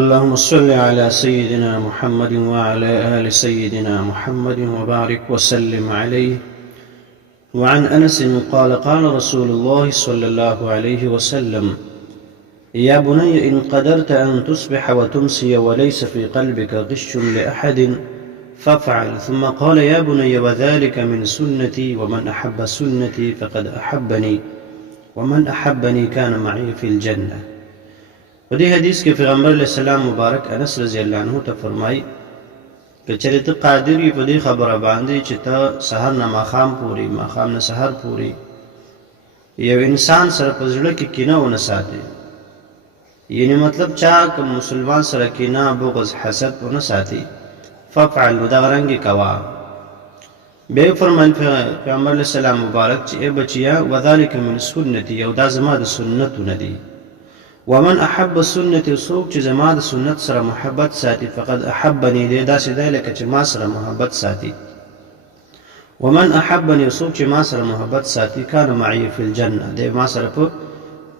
اللهم صل على سيدنا محمد وعلى آل سيدنا محمد وبارك وسلم عليه. وعن أنس قال قال رسول الله صلى الله عليه وسلم: يا بني إن قدرت أن تصبح وتمسي وليس في قلبك غش لأحد فافعل. ثم قال: يا بني وذلك من سنتي ومن أحب سنتي فقد أحبني ومن أحبني كان معي في الجنة. په دې حدیث کې پیغمبر علیه السلام مبارک انس رضی الله عنه ته فرمایي که چېرې ته قادر یې په دې خبره باندې چې ته سحر نه ماښام پورې ماښام نه سحر پورې یو انسان سره په زړه کې کینه ونه ساتې، یعنی مطلب چا که مسلمان سره کینه بغض حسد ونه ساتي، فافعل نو دغه رنګې کوه. بیا یې فرمایل پیغمبر علیه السلام مبارک چې ای بچیا وذلک من سنتي، او دا زما د سنتونه دي. ومن احب سنتي، څوک چې زما د سنت سره محبت ساتي، فقد احبني، دی داسې دی لکه چې ما سره محبت ساتي. ومن احبني، څوک چې ما سره محبت ساتي، کان معي فی الجنه، دی ما سره په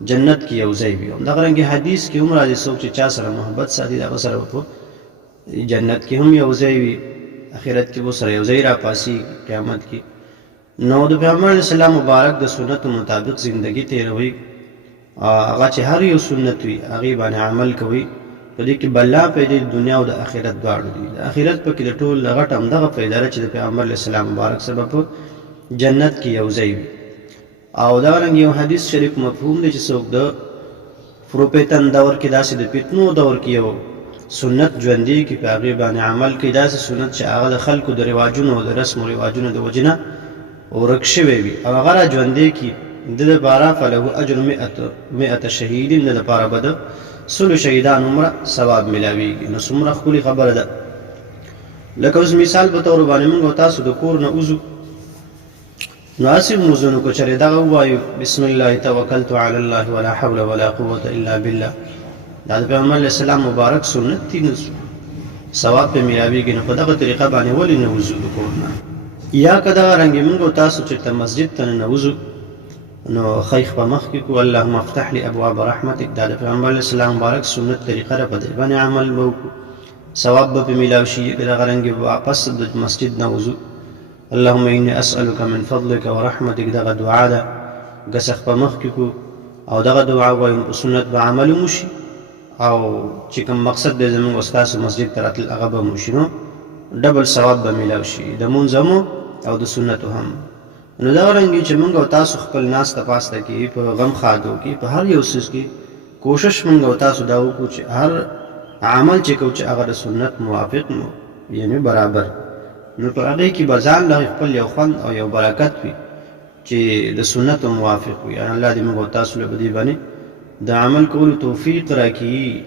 جنت کې یو ځای وي. همدغه رنګې حدیث کې هم راځي څوک چې چا سره محبت ساتي دغه سره په جنت کې هم یو ځای وي، آخرت کې به سره یو ځای راپاسي قیامت کې. نو د پیغمبر علیه السلام مبارک د سنتو مطابق زندگی تیروي، هغه چې هر یو سنت وي هغې باندې عمل کوي. په دې کې بلا پیدا د دنیا او د آخرت دواړو دي. د آخرت پکې د ټول غټ همدغه پیدا ده چې د پیغمبر علیه السلام مبارک سره په جنت کې یو ځای وي. او دغرنګه یو حدیث شریف مفهوم دی چې څوک د فروپیتن دور کې داسې د فتنو دور کې یو سنت ژوندي کړي، په هغې باندې عمل کوي، داسې سنت چې هغه د خلکو د رواجونو او د رسم و رواجونو د وجې نه ورک شوی وي او هغه را ژوندی کړي، د دپاره فله اجر مئة شهید، د دپاره به د 100 شهیدان عمره ثواب میلاویږي. نو څومره ښکلې خبره ده. لکه اوس مثال په طور باندې موږ او تاسو د کور نه وځو، نو هسې لمونځ وکړو، چېرې دغه ووایو بسم الله توکلت علی الله ولا حول ولا قوة الا بالله، دا د پیغمبر علیه السلام مبارک سنت دي، نو ثواب پې میلاویږي. نو په دغه طریقه باندې ولې نه وځو د کور نه؟ یا که دغه رنګې موږ او تاسو چېرته مسجد ته ننوځو نو خیخ په مخ کې کو اللهم افتح لي ابواب رحمتک، دا د پیغمبر علیه السلام مبارک سنت طریقه ده، په دې باندې عمل به وکړو، ثواب به پې میلاو شي. که دغه رنګې واپس د مسجد نه وځو اللهم انی اسألک من فضلک ورحمتک، دغه دعا ده، ګسخ په مخ کې کو او دغه دعا وایو، په سنت به عمل مو شي او چې کوم مقصد دی زموږ ستاسو مسجد ته راتلل هغه به مو شي، نو ډبل ثواب به میلاو شي، د مونځ هم او د سنتو هم. نو دغه رنګې چې موږ او تاسو خپل ناسته پاسته کې په غم ښادو کې په هر یو څیز کې کوشش موږ او تاسو دا وکړو چې هر عمل چې کوو چې هغه د سنت موافق مو یعنې برابر، نو په هغې کې به ځان له خپل یو خوند او یو برکت وي چې د سنتو موافق وي. الله دې موږ او تاسو له په دې باندې د عمل کولو توفیق راکړي.